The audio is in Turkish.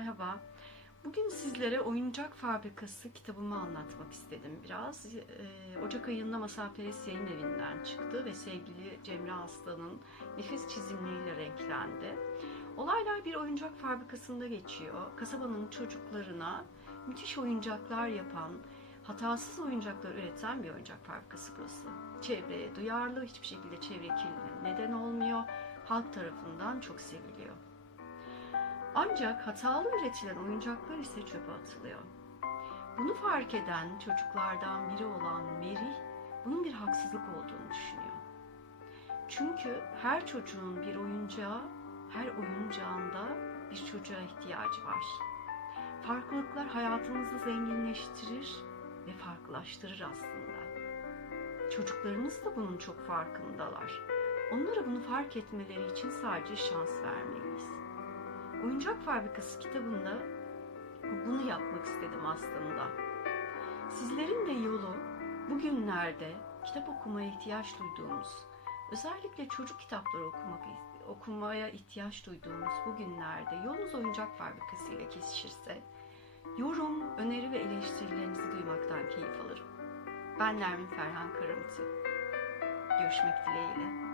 Merhaba. Bugün sizlere Oyuncak Fabrikası kitabımı anlatmak istedim biraz. Ee, Ocak ayında Masal Peres Yayın Evi'nden çıktı ve sevgili Cemre Aslan'ın nefis çizimleriyle renklendi. Olaylar bir oyuncak fabrikasında geçiyor. Kasabanın çocuklarına müthiş oyuncaklar yapan, hatasız oyuncaklar üreten bir oyuncak fabrikası burası. Çevreye duyarlı, hiçbir şekilde çevre kirliliğine neden olmuyor. Halk tarafından çok seviliyor. Ancak hatalı üretilen oyuncaklar ise çöpe atılıyor. Bunu fark eden çocuklardan biri olan Mary bunun bir haksızlık olduğunu düşünüyor. Çünkü her çocuğun bir oyuncağı, her oyuncağında bir çocuğa ihtiyacı var. Farklılıklar hayatımızı zenginleştirir ve farklılaştırır aslında. Çocuklarımız da bunun çok farkındalar. Onlara bunu fark etmeleri için sadece şans vermeliyiz. Oyuncak Fabrikası kitabında bunu yapmak istedim aslında. Sizlerin de yolu bugünlerde kitap okumaya ihtiyaç duyduğumuz, özellikle çocuk kitapları okumak okumaya ihtiyaç duyduğumuz bugünlerde yolunuz Oyuncak Fabrikası ile kesişirse yorum, öneri ve eleştirilerinizi duymaktan keyif alırım. Ben Nermin Ferhan Karamıtı. Görüşmek dileğiyle.